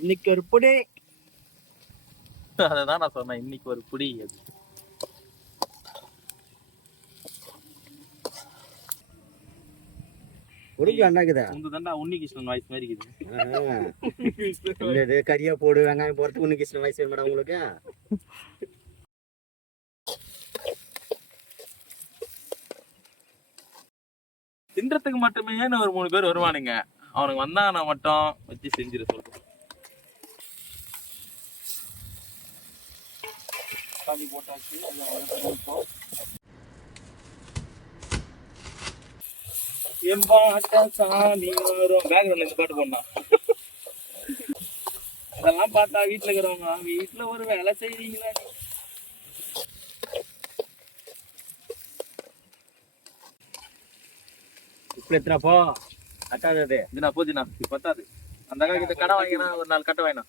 இன்னைக்கு ஒரு புடி. அதான் நான் சொன்னேன், இன்னைக்கு ஒரு புடி. அது உன்னிகிருஷ்ணன் வாய்ஸ் மாதிரி இருக்குது. கறியா போடு, வெங்காயம் போறதுக்கு உன்னிகிருஷ்ணன் வாய்ஸ் மேடம் உங்களுக்கு. தின்றதுக்கு மட்டுமே ஒரு 3 பேர் வருவானுங்க. அவனுக்கு வந்தா நான் மட்டும் வச்சு செஞ்சிட சொல்றேன். சாமி போட்டாச்சு. சாமி வரும் பேக்ரவுண்ட்ல இந்த பாட்டு போடலாம். அதெல்லாம் பார்த்தா வீட்டுல இருக்கிறவங்க, வீட்டுல ஒரு வேலை செய்றீங்களா? இப்ப எத்தனைப்போ கட்டாது இதுனா போச்சுண்ணா, இது பத்தாது. அந்த அக்கா கிட்ட கடை வாங்கினா ஒரு 4 கட்டை வாங்கினா.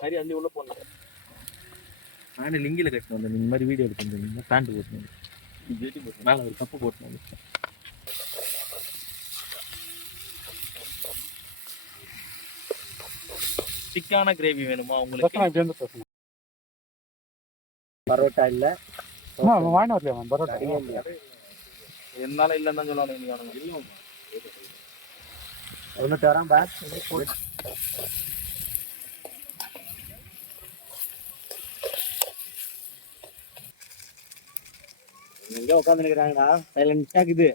சரி, அள்ளி உள்ள போடலாம். நானே லிங்கில கட்டினு வந்தேன். இந்த மாதிரி வீடியோ எடுத்து பேண்ட் போட்டு ஜெட்டி போட்டு மேலே ஒரு கப்பு போட்டு திக்கான கிரேவி வேணுமா உங்களுக்கு? பரோட்டா இல்ல வாங்கி வரலையா? பரோட்டா என்னால இல்லைன்னு தான் சொல்லுவாங்க. நீங்க ஒன்று தரான் பேக் எங்க உட்காந்துருக்கிறாங்கண்ணா, சைலண்டா இருக்குது.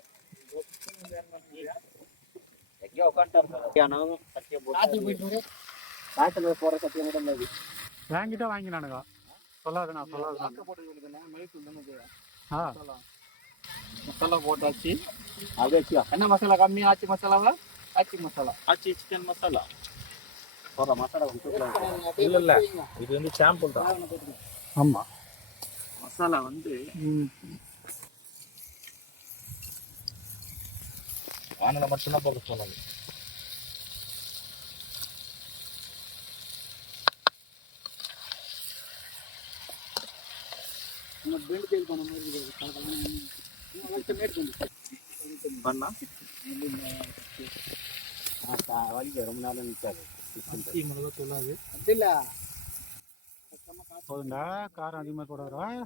எங்கேயோ உட்காந்துட்டாரு போற சத்தியம் கூட இல்லை. வாங்கிட்டா வாங்கினானுங்க. சொல்லாதுண்ணா மசாலா போட்டாச்சு. அப்படியே வச்சுக்கோ. என்ன மசாலா கம்மி ஆச்சு? மசாலாவா ஆச்சி மசாலா, ஆச்சி சிக்கன் மசாலா போடுற மசாலா இல்ல இல்ல, இது வந்து சாம்பிள் தான். ஆமா, மசாலா வந்து வானல மட்டும்தான் போட சொன்னாங்க. பண்ணா வலிக்க ரொம்ப நாள் நிற்காது. சொல்லாது போதுண்டா, காரம் அதிகமாக கூட வரும்.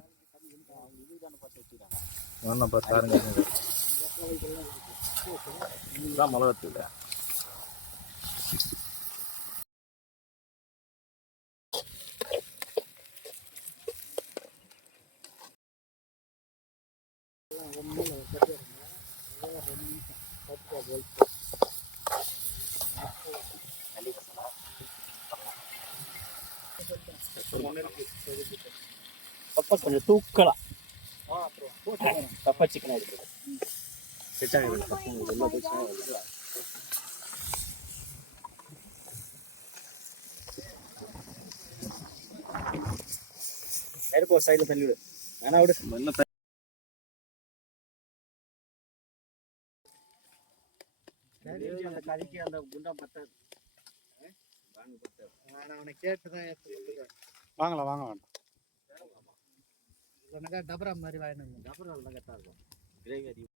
மிளகாத்தூள் கொஞ்சம் தூக்கலாம். பெப்பர் சிக்கன் எடுத்து நெருப்பு ஒரு சைடில் தள்ளி விடு. வேணா விடு. அந்த கறிக்கு அந்த குண்டம் பத்தாது. அவனை கேட்டுதான் வாங்கலாம் வாங்க வேண்டாம். டபரா மாதிரி வாங்கினு டபரா தான் கரெக்டாக இருக்கும். கிரேவி அதிகம்.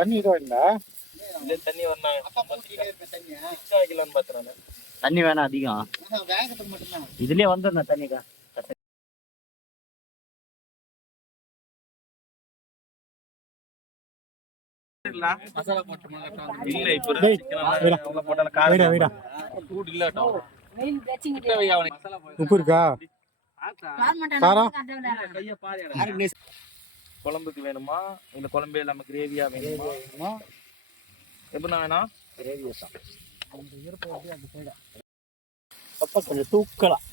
தண்ணி இதுவா இல்லை, தண்ணி வரணும் பாத்துறாங்க. தண்ணி வேணாம் அதிகம், இதுலயே வந்துடும் தண்ணிக்கா. மசாலா போட்டு இல்ல இப்ப போட்டாலும் காரம் சூடு இல்லாட்டும். உப்பு இருக்கா? காரம் குழம்புக்கு வேணுமா இல்ல குழம்பே இல்லாம கிரேவியா வேணுமா? எப்படின்னா வேணாம் கிரேவி கொஞ்சம் தூக்கலாம்.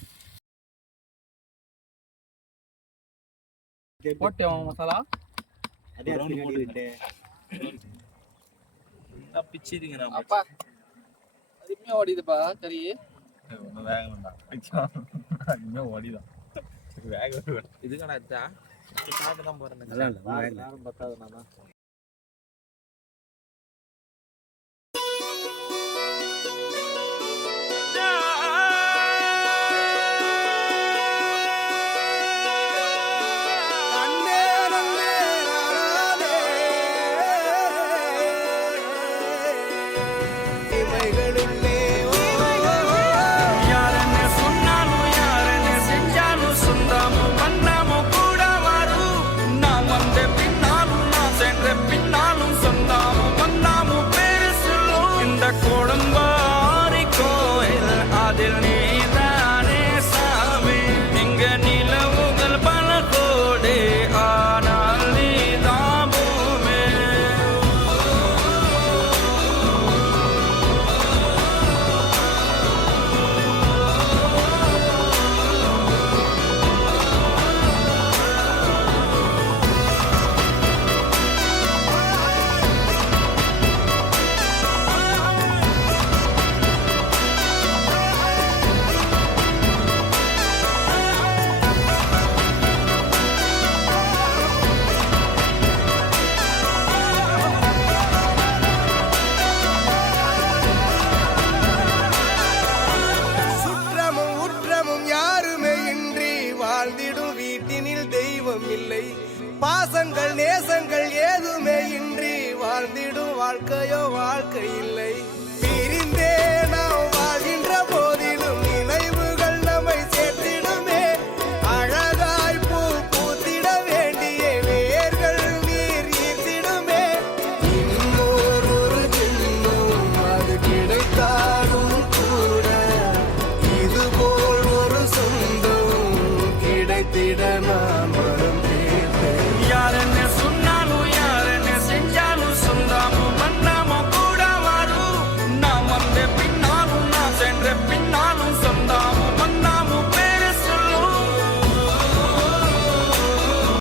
போட்டேன் மசாலா பிச்சுதுங்க. அப்பா அருமையா ஓடிதுப்பா கறி. ஒன்னும் வேக வேண்டாம், ஓடிதான் வேக இதுக்கான தான் போறேன். பத்தாது. வாழ்ந்திடும் வீட்டினில் தெய்வம் இல்லை. பாசங்கள் நேசங்கள் ஏதுமே இன்றி வாழ்ந்திடும் வாழ்க்கையோ வாழ்க்கை இல்லை.